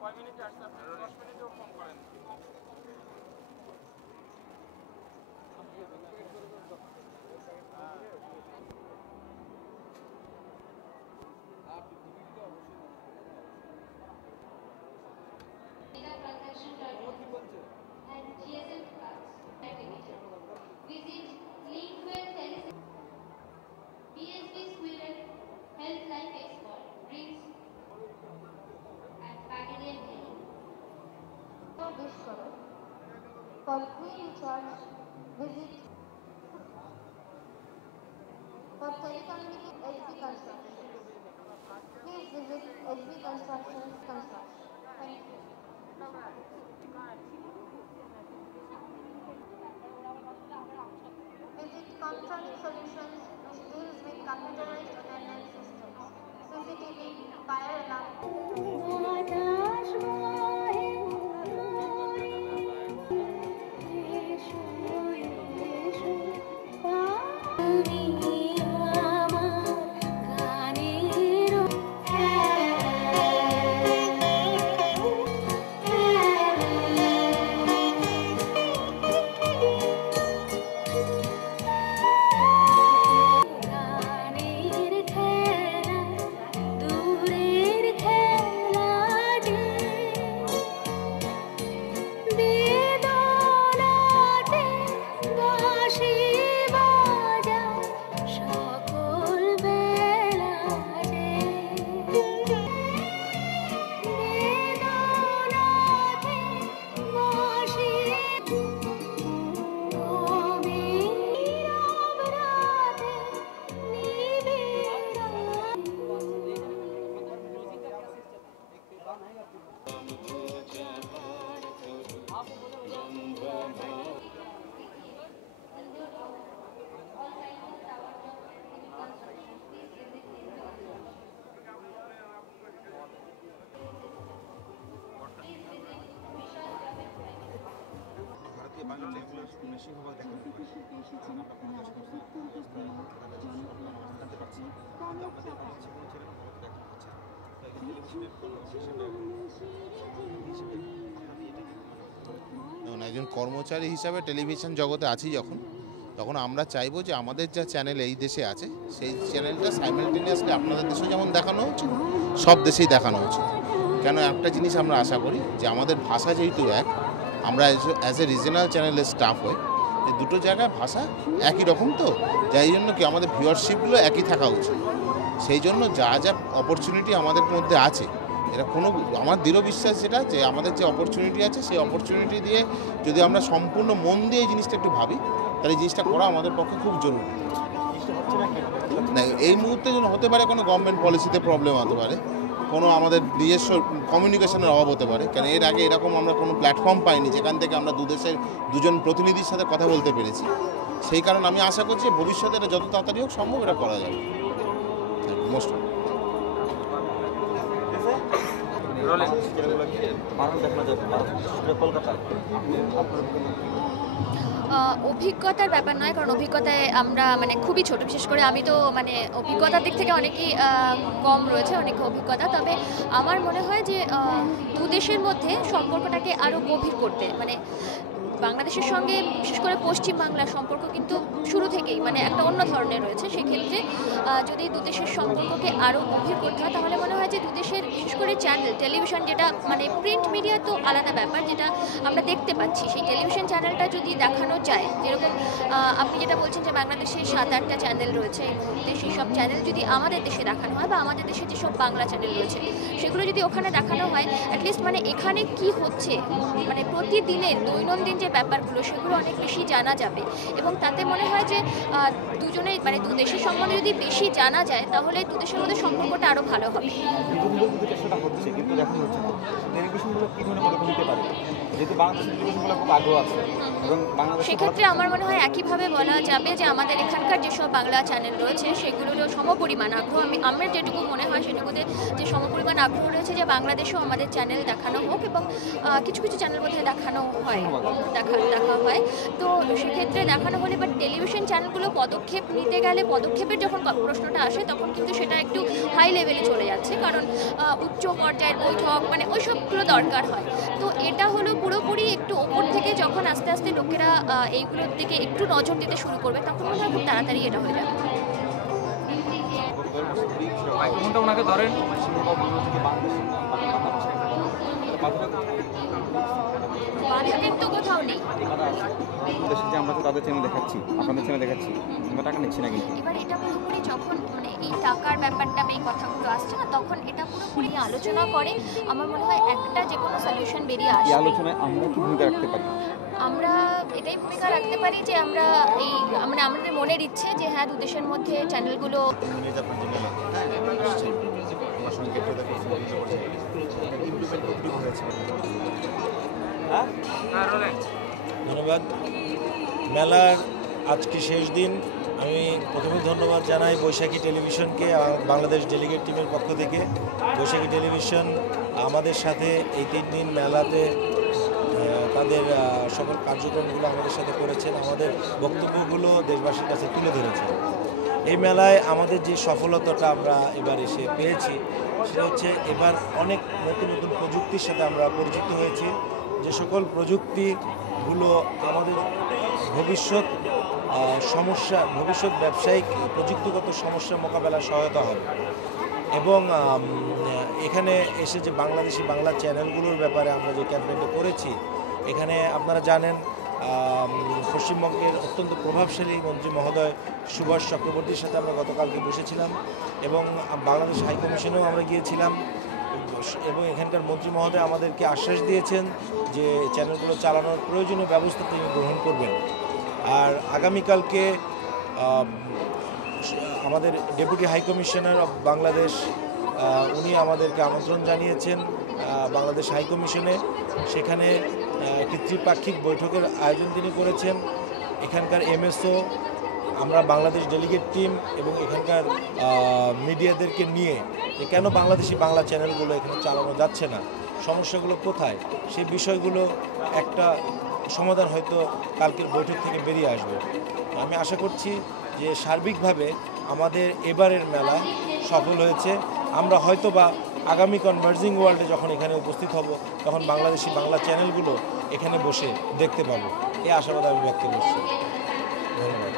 কয় মিনিট আসছে আপনি 10 মিনিটেও ফোন করেন For free recharge, visit for telecommunication SB Construction. Please visit SB Construction. Thank you. Visit Comtronic Solutions, which deals with computerized attendance systems, CCTV, fire alarm. একজন কর্মচারী হিসাবে television জগতে আছি তখন আমরা চাইবো যে আমাদের যা চ্যানেল এই দেশে আছে সেই চ্যানেলটা সাইমালটেনিয়াসলি আপনাদের দেশে যেমন দেখানো উচিত সব দেশেই দেখানো উচিত। কেন একটা জিনিস আমরা আশা করি যে আমাদের ভাষা যেহেতু এক, আমরা অ্যাজ এ রিজনাল চ্যানেলের স্টাফ হই, এই দুটো জায়গায় ভাষা একই রকম, তো যাই জন্য কি আমাদের ভিউয়ারশিপগুলো একই থাকা উচিত। সেই জন্য যা যা অপরচুনিটি আমাদের মধ্যে আছে, এটা আমার দৃঢ় বিশ্বাস যেটা যে আমাদের যে অপরচুনিটি আছে সেই অপরচুনিটি দিয়ে যদি আমরা সম্পূর্ণ মন দিয়ে এই জিনিসটা একটু ভাবি, তাহলে এই জিনিসটা করা আমাদের পক্ষে খুব জরুরি। না, এই মুহূর্তে যেন হতে পারে কোনো গভর্নমেন্ট পলিসিতে প্রবলেম হতে পারে, কোনো আমাদের নিজস্ব কমিউনিকেশনের অভাব হতে পারে, কারণ এর আগে এরকম আমরা কোনো প্ল্যাটফর্ম পাইনি যেখান থেকে আমরা দুদেশের দুজন প্রতিনিধির সাথে কথা বলতে পেরেছি। সেই কারণে আমি আশা করছি ভবিষ্যতে এটা যত তাড়াতাড়ি হোক সম্ভব এটা করা যাবে। মোস্ট অভিজ্ঞতার ব্যাপার নয়, কারণ অভিজ্ঞতায় আমরা খুবই ছোট, বিশেষ করে আমি তো অভিজ্ঞতার দিক থেকে অনেকই কম রয়েছে, অনেক অভিজ্ঞতা। তবে আমার মনে হয় যে দু দেশের মধ্যে সম্পর্কটাকে আরও গভীর করতে, বাংলাদেশের সঙ্গে বিশেষ করে পশ্চিম বাংলার সম্পর্ক কিন্তু শুরু থেকেই একটা অন্য ধরনের রয়েছে। সেক্ষেত্রে যদি দুদেশের সম্পর্ককে আরও গভীর করতে হয় তাহলে মনে হয় যে দুদেশের বিশেষ করে চ্যানেল টেলিভিশন, যেটা প্রিন্ট মিডিয়া তো আলাদা ব্যাপার, যেটা আমরা দেখতে পাচ্ছি, সেই টেলিভিশন চ্যানেলটা যদি দেখানো যায়, যেরকম আপনি যেটা বলছেন যে বাংলাদেশে 7-8টা চ্যানেল রয়েছে এই মুহূর্তে, সেই সব চ্যানেল যদি আমাদের দেশে দেখানো হয় বা আমাদের দেশে যেসব বাংলা চ্যানেল রয়েছে সেগুলো যদি ওখানে দেখানো হয়, অ্যাটলিস্ট এখানে কি হচ্ছে প্রতিদিনের দৈনন্দিন যে ব্যাপারগুলো সেগুলো অনেক বেশি জানা যাবে। এবং তাতে মনে হয় যে দুজনে দু দেশের সম্বন্ধে যদি বেশি জানা যায় তাহলে দু দেশের মধ্যে সম্পর্কটা আরও ভালো হবে। সেক্ষেত্রে আমার মনে হয় একইভাবে বলা যাবে যে আমাদের এখানকার যেসব বাংলা চ্যানেল রয়েছে সেগুলোরও সমপরিমাণ আগ্রহ, আমার যেটুকু মনে হয় সেটুকুতে যে সমপরিমাণ আগ্রহ রয়েছে যে বাংলাদেশেও আমাদের চ্যানেল দেখানো হোক, এবং কিছু কিছু চ্যানেল বোধহয় দেখানো হয়, দেখা হয়। তো সেক্ষেত্রে দেখানো হলে, বাট টেলিভিশন চ্যানেলগুলো পদক্ষেপ নিতে গেলে, পদক্ষেপের যখন প্রশ্নটা আসে তখন কিন্তু সেটা একটু হাই লেভেলে চলে যাচ্ছে, কারণ উচ্চ পর্যায়ের বৈঠক মানে ওই সবগুলো দরকার হয়। তো এটা হলো পুরোপুরি একটু ওপর থেকে যখন আস্তে আস্তে লোকেরা এইগুলোর দিকে একটু নজর দিতে শুরু করবে তখন মনে হয় খুব তাড়াতাড়ি এটা হয়ে যাবে। মাইক্রোফোনটা ওনাকে ধরেন। বাধা কিন্তু কোথাও নেই। দেশে যে আমরা তো তাদের চ্যানেল দেখাচ্ছি, আপনাদের চ্যানেল দেখাচ্ছি, আমরা টাকা নিচ্ছি না কিন্তু। এবার এটা পুরোপুরি যখন মানে এই টাকার ব্যাপারটা এই কথাগুলো আসছে না তখন এটা পুরোপুরি আলোচনা করে আমার মনে হয় একটা যে কোনো সলিউশন বেরিয়ে এই আসবে। আলোচনায় আমরা কি ভূমিকা রাখতে পারি? আমরা এটাই ভূমিকা রাখতে পারি যে আমরা এই মানে আমাদের মনের ইচ্ছে যে হ্যাঁ দু দেশের মধ্যে চ্যানেলগুলো ধন্যবাদ। মেলার আজকে শেষ দিন। আমি প্রথমে ধন্যবাদ জানাই বৈশাখী টেলিভিশনকে, বাংলাদেশ ডেলিগেট টিমের পক্ষ থেকে। বৈশাখী টেলিভিশন আমাদের সাথে এই 3 দিন মেলাতে তাদের সকল কার্যক্রমগুলো আমাদের সাথে করেছেন, আমাদের বক্তব্যগুলো দেশবাসীর কাছে তুলে ধরেছেন। এই মেলায় আমাদের যে সফলতাটা আমরা এবার এসে পেয়েছি সেটা হচ্ছে এবার অনেক নতুন নতুন প্রযুক্তির সাথে আমরা পরিচিত হয়েছি, যে সকল প্রযুক্তিগুলো আমাদের ভবিষ্যৎ ব্যবসায়িক প্রযুক্তিগত সমস্যার মোকাবেলায় সহায়তা হবে। এবং এখানে এসে যে বাংলা চ্যানেলগুলোর ব্যাপারে আমরা যে ক্যাম্পেইনটা করেছি, এখানে আপনারা জানেন পশ্চিমবঙ্গের অত্যন্ত প্রভাবশালী মন্ত্রী মহোদয় সুভাষ চক্রবর্তীর সাথে আমরা গতকালকে বসেছিলাম এবং বাংলাদেশ হাইকমিশনেও আমরা গিয়েছিলাম এবং এখানকার মন্ত্রী মহোদয় আমাদেরকে আশ্বাস দিয়েছেন যে চ্যানেলগুলো চালানোর প্রয়োজনীয় ব্যবস্থা তিনি গ্রহণ করবেন। আর আগামীকালকে আমাদের ডেপুটি হাইকমিশনার অফ বাংলাদেশ উনি আমাদেরকে আমন্ত্রণ জানিয়েছেন বাংলাদেশ হাইকমিশনে। সেখানে একটি ত্রিপাক্ষিক বৈঠকের আয়োজন তিনি করেছেন। এখানকার এমএসও, আমরা বাংলাদেশ ডেলিগেট টিম এবং এখানকার মিডিয়াদেরকে নিয়ে যে কেন বাংলা চ্যানেলগুলো এখানে চালানো যাচ্ছে না, সমস্যাগুলো কোথায়, সেই বিষয়গুলো একটা সমাধান হয়তো কালকের বৈঠক থেকে বেরিয়ে আসবে। আমি আশা করছি যে সার্বিকভাবে আমাদের এবারের মেলা সফল হয়েছে। আমরা হয়তো বা আগামী কনভার্জিং ওয়ার্ল্ডে যখন এখানে উপস্থিত হব তখন বাংলা চ্যানেলগুলো এখানে বসে দেখতে পাবো, এই আশাবাদ আমি ব্যক্ত করছি। ধন্যবাদ।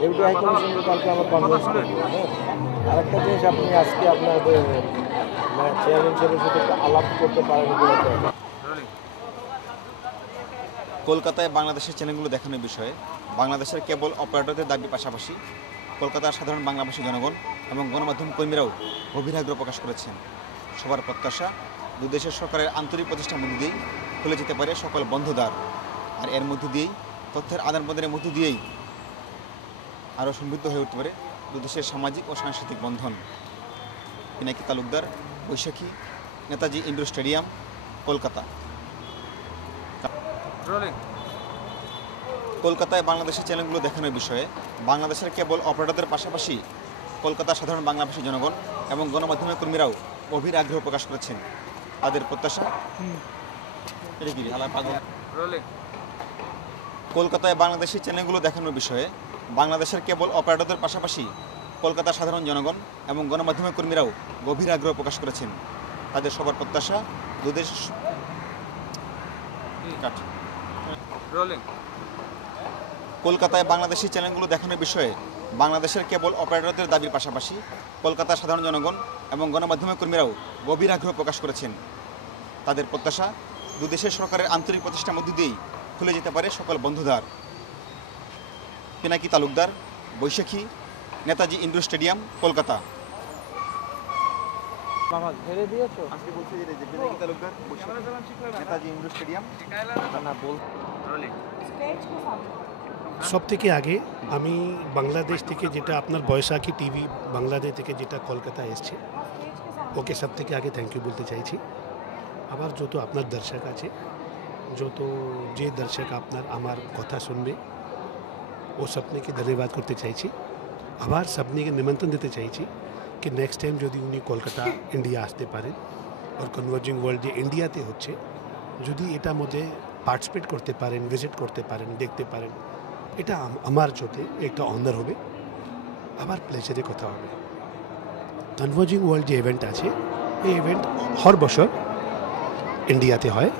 ডেপুটি হাইকমিশনের কালকে আমরা কনফারেন্স করবো। আরেকটা জিনিস, আপনি আজকে আপনাদের চেয়ারম্যান সাথে একটু আলাপ করতে পারেন। কলকাতায় বাংলাদেশের চ্যানেলগুলো দেখানোর বিষয়ে বাংলাদেশের কেবল অপারেটরদের দাবির পাশাপাশি কলকাতার সাধারণ বাংলাভাষী জনগণ এবং গণমাধ্যম কর্মীরাও গভীর আগ্রহ প্রকাশ করেছেন। সবার প্রত্যাশা দুদেশের সরকারের আন্তরিক প্রচেষ্টার মধ্যে দিয়েই খুলে যেতে পারে সকল বন্ধ দ্বার, আর এর মধ্য দিয়েই তথ্যের আদান প্রদানের মধ্য দিয়েই আরও সমৃদ্ধ হয়ে উঠতে পারে দুদেশের সামাজিক ও সাংস্কৃতিক বন্ধন। পিনাকি তালুকদার, বৈশাখী, নেতাজি ইন্ডোর স্টেডিয়াম, কলকাতা। কলকাতায় বাংলাদেশের চ্যানেলগুলো দেখানোর বিষয়ে বাংলাদেশের কেবল অপারেটরদের পাশাপাশি কলকাতার সাধারণ বাংলাভাষী জনগণ এবং গণমাধ্যমের কর্মীরাও গভীর আগ্রহ প্রকাশ করেছেন। তাদের প্রত্যাশা কলকাতায় বাংলাদেশি চ্যানেলগুলো দেখানোর বিষয়ে বাংলাদেশের কেবল অপারেটরদের পাশাপাশি কলকাতার সাধারণ জনগণ এবং গণমাধ্যমের কর্মীরাও গভীর আগ্রহ প্রকাশ করেছেন। তাদের সবার প্রত্যাশা দুদেশ কলকাতায় বাংলাদেশি চ্যানেলগুলো দেখানোর বিষয়ে বাংলাদেশের কেবল অপারেটরদের দাবির পাশাপাশি কলকাতার সাধারণ জনগণ এবং গণমাধ্যমের কর্মীরাও গভীর আগ্রহ প্রকাশ করেছেন। তাদের প্রত্যাশা দুদেশের সরকারের আন্তরিক প্রচেষ্টার মধ্য দিয়েই খুলে যেতে পারে সকল বন্ধদ্বার। পিনাকি তালুকদার, বৈশাখী, নেতাজি ইন্ডোর স্টেডিয়াম, কলকাতা। সব থেকে আগে আমি বাংলাদেশ থেকে যেটা আপনার বৈশাখী টিভি বাংলাদেশ থেকে যেটা কলকাতায় এসছে ওকে সব থেকে আগে থ্যাংক ইউ বলতে চাইছি। আবার যত আপনার দর্শক আছে, যত যে দর্শক আপনার আমার কথা শুনবে ও সবনেকে ধন্যবাদ করতে চাইছি। আবার সবনেকে নিমন্ত্রণ দিতে চাইছি कि नेक्स्ट टाइम যদি উনি কলকাতা ইন্ডিয়া আসতে পারেন আর কনভার্জিং ওয়ার্ল্ড যে ইন্ডিয়াতে হচ্ছে যদি এটার মধ্যে পার্টিসিপেট করতে পারেন ভিজিট করতে পারেন দেখতে পারেন এটা আমার জন্য একটা অনার হবে আমার প্লেজারে কথা হবে কনভার্জিং ওয়ার্ল্ড যে ইভেন্ট আছে এই ইভেন্ট হর বছর ইন্ডিয়াতে হয়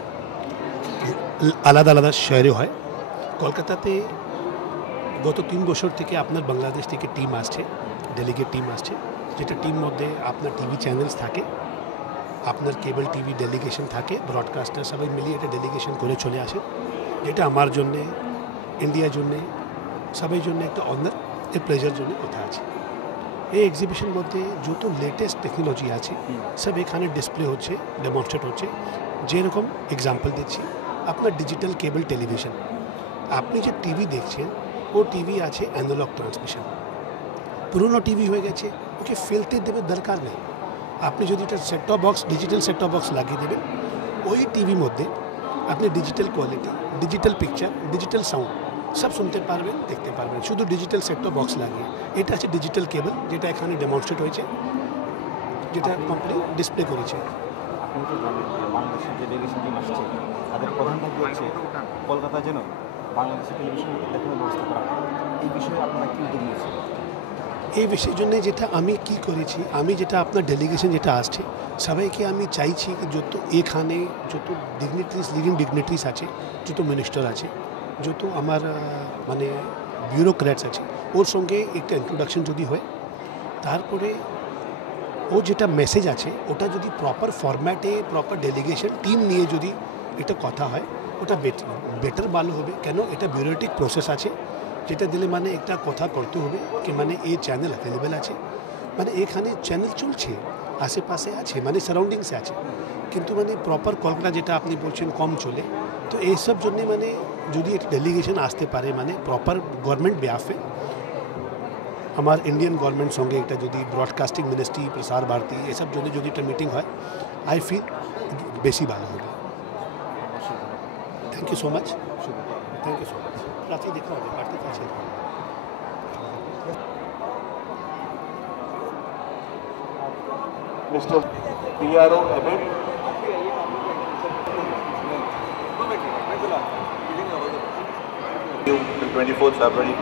আলাদা আলাদা শহরে হয় কলকাতাতে গত 3 বছর থেকে আপনার বাংলাদেশ থেকে টিম আসছে ডেলিগেট টিম আসছে যেটা টিম মধ্যে আপনার টিভি চ্যানেলস থাকে আপনার কেবল টিভি ডেলিগেশন থাকে ব্রডকাস্টার সবাই মিলিয়ে এটা ডেলিগেশন করে চলে আসে যেটা আমার জন্যে ইন্ডিয়ার জন্যে সবাই জন্য একটা অনার এর প্লেজার জন্য কথা আছে এই এক্সিবিশন মধ্যে যত লেটেস্ট টেকনোলজি আছে সব এখানে ডিসপ্লে হচ্ছে ডেমনস্ট্রেট হচ্ছে যেরকম এক্সাম্পল দিচ্ছি আপনার ডিজিটাল কেবল টেলিভিশন আপনি যে টিভি দেখছেন ও টিভি আছে অ্যানালগ ট্রান্সমিশন পুরনো টিভি হয়ে গেছে ওকে ফেলতে দেবে দরকার নেই আপনি যদি এটা set-top box digital set-top box লাগিয়ে দেবেন ওই টিভির মধ্যে আপনি digital quality digital picture digital sound সব শুনতে পারবেন দেখতে পারবেন শুধু ডিজিটাল সেটটপ বক্স লাগিয়ে এটা আছে ডিজিটাল কেবল যেটা এখানে ডেমনস্ট্রেট হয়েছে যেটা কোম্পানি ডিসপ্লে করেছে আপনি তো জানেন যে বাংলাদেশের যে ডেলিগেশন টিম আসছে তাদের প্রধান দাবি হচ্ছে কলকাতা যেন বাংলাদেশের টেলিভিশন দেখানোর ব্যবস্থা করা হয় এই বিষয়ে আপনারা কী উদ্যোগ নিয়েছেন এই বিষয়ের জন্য যেটা আমি কি করেছি আমি যেটা আপনার ডেলিগেশন যেটা আসছে সবাইকে আমি চাইছি কি যত এখানে যত ডিগনিটারিজ লিডিং ডিগনিটারিজ আছে যত মিনিস্টার আছে যত আমার মানে ব্যুরোক্র্যাটস আছে ওর সঙ্গে একটা ইন্ট্রোডাকশন যদি হয় তারপরে ও যেটা মেসেজ আছে ওটা যদি প্রপার ফরম্যাটে প্রপার ডেলিগেশন টিম নিয়ে যদি এটা কথা হয় ওটা বেটার ভালো হবে কেন এটা বিউরোক্রেটিক প্রসেস আছে যেটা দিলে মানে একটা কথা করতে হবে কি মানে এই চ্যানেল অ্যাভেলেবেল আছে মানে এখানে চ্যানেল চলছে আশেপাশে আছে মানে সারাউন্ডিংসে আছে কিন্তু মানে প্রপার কলকাতা যেটা আপনি বলছেন কম চলে তো এইসব জন্যে মানে যদি একটা ডেলিগেশন আসতে পারে মানে প্রপার গভর্নমেন্ট বেহাফে আমার ইন্ডিয়ান গভর্নমেন্ট সঙ্গে একটা যদি ব্রডকাস্টিং মিনিস্ট্রি প্রসার ভারতী এসব জন্য যদি একটা মিটিং হয় আই ফিল বেশি ভালো হবে thank you so much thank you so much রাতে দেখা হবে পার্টির কাছে Mr. PRO Abid. Till 24th February,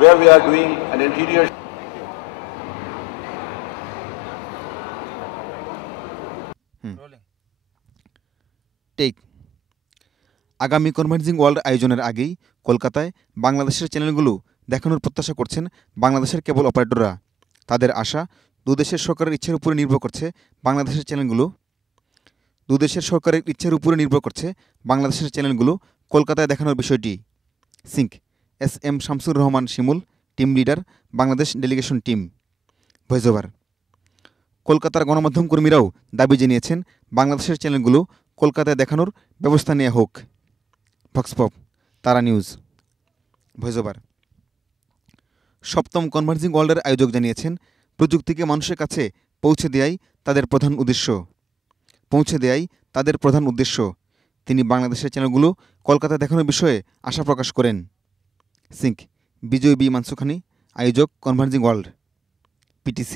where we are doing an interior. Tech আগামী কনভার্জিং ওয়ার্ল্ড আয়োজনের আগেই কলকাতায় বাংলাদেশের চ্যানেলগুলো দেখানোর প্রত্যাশা করছেন বাংলাদেশের কেবল অপারেটররা তাদের আশা দুদেশের সরকারের ইচ্ছার উপরে নির্ভর করছে বাংলাদেশের চ্যানেলগুলো কলকাতায় দেখানোর বিষয়টি sync SM Shamsur Rahman Shimul team leader Bangladesh delegation team voice over কলকাতার গণমাধ্যম কর্মীরাও দাবি জানিয়েছেন বাংলাদেশের চ্যানেলগুলো কলকাতায় দেখানোর ব্যবস্থা নেওয়া হোক ভক্সপপ তারা নিউজ ভয়েস ওভার সপ্তম কনভার্জিং ওয়ার্ল্ডের আয়োজক জানিয়েছেন প্রযুক্তিকে মানুষের কাছে পৌঁছে দেয়াই তাদের প্রধান উদ্দেশ্য তিনি বাংলাদেশের চ্যানেলগুলো কলকাতায় দেখানোর বিষয়ে আশা প্রকাশ করেন সিঙ্ক বিজয় বি মানসুখানি আয়োজক কনভার্জিং ওয়ার্ল্ড PTC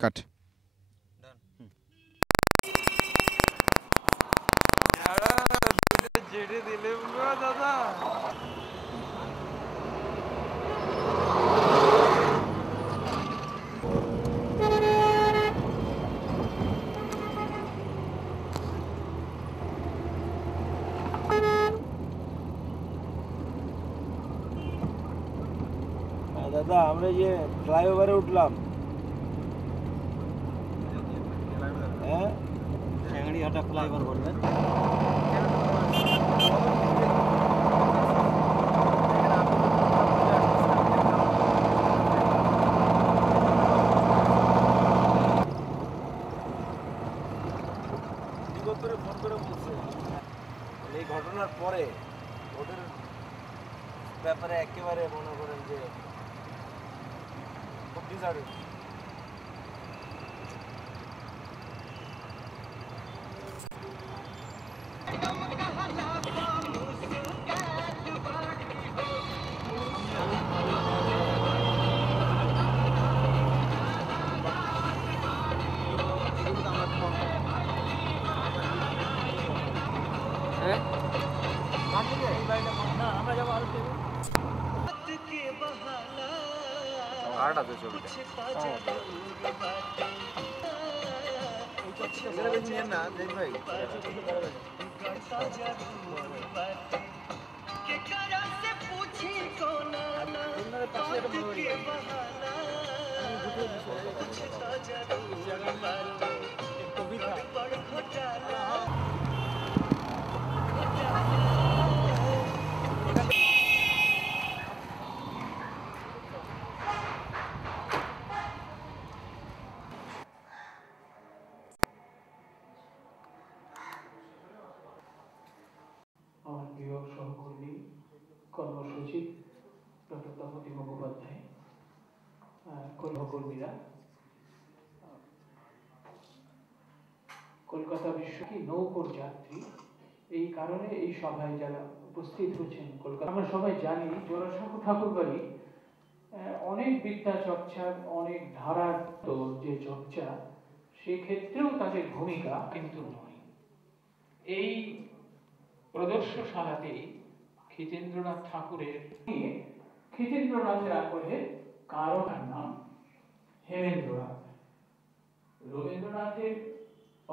কাট জেডে দিলে দাদা দাদা আমরা যে ফ্লাইওভারে উঠলাম হ্যাঁ শেঙ্গাড়িহাটা ফ্লাইওভার বলবেন ফোন করে বলছে এই ঘটনার পরে ওদের ব্যাপারে একেবারে মনে করেন যে খুব ডিজার্টেড কাট আছে ছবিটা। এগুলো বেশি নেন না দেখ ভাই। আমার প্রিয় সহকর্মী কর্মসচিব ডক্টর তপতি মুখোপাধ্যায়, সহকর্মীরা, কলকাতা বিশ্ব কি নৌকোর যাত্রী, এই কারণে এই সভায় যারা উপস্থিত হয়েছেন কলকাতা, আমরা সবাই জানি জোড়াসাঁকো ঠাকুরবাড়ি অনেক বিদ্যা চর্চার অনেক ধারার তো যে চর্চা, সেক্ষেত্রেও তাদের ভূমিকা কিন্তু নয়। এই প্রদর্শনশালাতে খিতেন্দ্রনাথ ঠাকুরের নিয়ে খিতেন্দ্রনাথের আগ্রহের কারণ নাম হেমেন্দ্রনাথ। রবীন্দ্রনাথের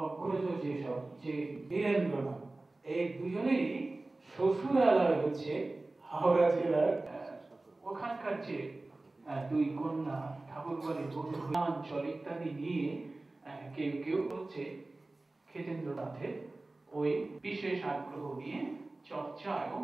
অগ্রজ যেসব যে বীরেন্দ্রনাথ, এই দুজনেরই শ্বশুরালয় হচ্ছে হাওড়া জেলার। ওখানকার যে দুই কন্যা ঠাকুরবাড়ির অঞ্চল ইত্যাদি নিয়ে কেউ কেউ হচ্ছে খিতেন্দ্রনাথের ওই বিশেষ আগ্রহ নিয়ে চর্চা এবং